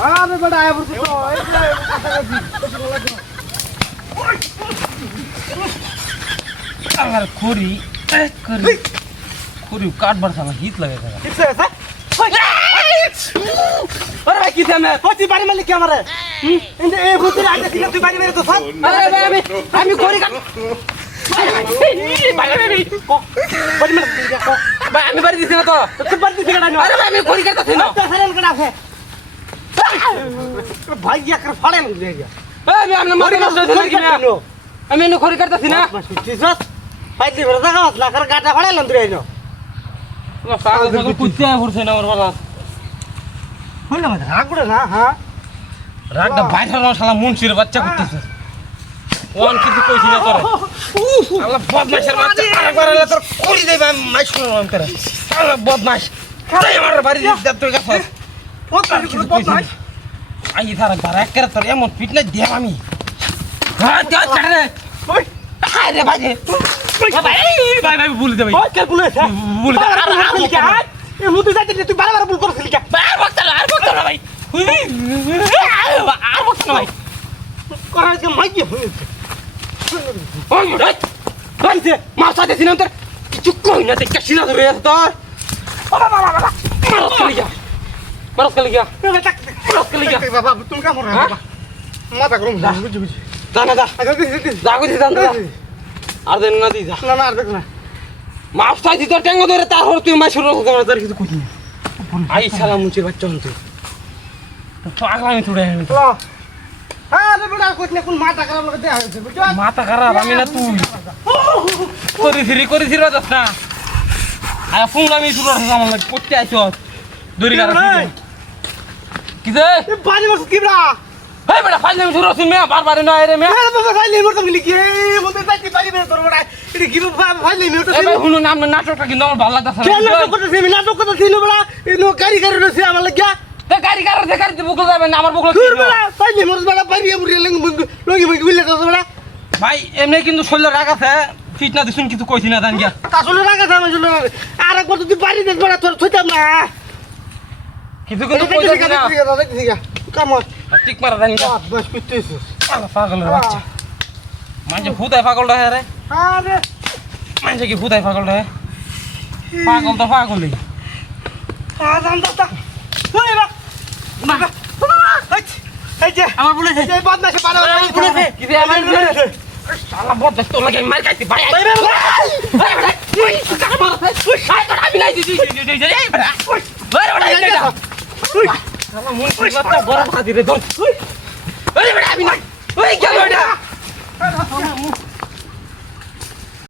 আরে বেটা আয় বলছিস তো এই যে কাছাকাছি আমার খড়ি খড়ি কাটবার সালা হিট লাগে দাদা কিসে আছে আরে ভাই কিসে আমি কতি বাড়ি মালিক কি আমারে ইন্দে এই ভূতের আগে ছিল তুই বাড়ি মেরে তো সব আরে ভাই আমি খড়ি কাট বাড়ি মেরে ভাই আমি বাড়ি দিছি না তো তুই বাড়ি দিছিস না আরে ভাই আমি খড়ি কাটতাছি না সারেল কাটা আছে ভাই গিয়া করে ফাড়েন দিয়ে গিয়া আমি আমনে মারি মাছ ধরে কি না আমি এনে খড়ি কাটতাছি না Jesus ফাইতে বেরা জায়গা না করে গাটা ফাড়াইলাম তুই আইনো তোমার পাগল পাগল কুত্তে পড়ছে না আমার বাবা হইলো না রাগ করে না হ্যাঁ রাগটা বাইরে না শালা মুনসির বাচ্চা করতেছে ওয়ান কিছু কইছি না তোরে আল্লাহ বদমাশের বাচ্চা আরেকবার এলে তোর খড়ি দেব আমি মাইশ করলাম তোরে আল্লাহ বদমাশ তাই আমার বাড়ি দিতে তোর কাছে বদমাশ আই ধারা ধারা একের তোর এমন ফিটনেস দেব আমি হ্যাঁ যা ছাড়ে ওই আরে ভাই ভাই ভাই ভুল দে ভাই ওই কে বলেছ ভুল দে আর এ মুতি যাইতে তুই বারবার ভুল করছিস কে আর বকতা না ভাই আর বকতা না ভাই করার কে মাইকে ওই ভাই ভাইছে মারছা দেছিস না তোর কিছু কই না দেখে সিনা ধরে তোর মারস কে লিয়া বাবা তুমি কাম করো বাবা মাথা গরম বুঝি বুঝি জানা যা যা কইছি জান যা আর দেন না দি যা না না আর দেখ না মাছ চাইছি তোর ট্যাঙ্গো ধরে তারপর তুই মাছ শুরু করে তোর কিছু কইনি আই সালাম মুচির বাচ্চা হন তুই তো পাগলামি ছুড়ে আমি তো হ্যাঁ রে বেটা কইছ না কোন মাথা খারাপ লাগে দেয়া হইছে বুঝছো মাথা খারাপ আমি না তুই করি ফিরি বাজাস না আর ফুংলামি শুরু হচ্ছে আমার লাগে করতে আইছ দড়ি গাড়া কি যে এ বাড়ি মাছ কি বড়া এই বেটা ফাইলামি শুরু হচ্ছে মে বারবার না আরে মে আরে বাবা খাইলে মোর তো লিখি বলতে যাচ্ছি বাড়ি মেরে তোর বড়া এটা কি ফাইলে মেরে তো এই ভাই হুনো নাম নাটকটা কিন্তু আমার ভালো লাগতাছে কেন নাটক করতেছিস আমি নাটক করতেছি না বড়া এই নো গাড়ি গাড়ি রয়েছে আমার লাগিয়া তে গাড়ি কার দে গাড়ি বুকল যাবে না আমার বুকল তোর বড়া ফাইলে মোর বড়া বাড়ি মুড়ি লগি মগি বিলে তো বড়া ভাই এমনি কিন্তু শরীর রাগ আছে ফিট না দিছুন কিছু কইছি না জান গিয়া আসলে রাখা থামে শুনে আর একবার তুই বাড়ি দেস বড়া তোর থইতাম না কিছু কিন্তু কইছি না ঠিক আছে কাম ঠিক মারা জানি না বাস করতেছিস পাগলের বাচ্চা মানে হুদায় পাগলটা হে রে আরে মানে কি হুদায় পাগলটা হে পাগল তো পাগলই আদাম দাদা ওই বা বাবা এই যে আমার বলেছে এই বদমাশে পারে বলেছে কি রে আমার বলেছে শালা বদমাশ তো লাগে মার খাইতে ভাই ভাই ওই কাকা মারছে ওই শালা তো আমি নাই দিদি এই বড়া ওই বড়া এই শালা মন কি বাচ্চা বড় খাতি রে ধর ওই বড়া আমি নাই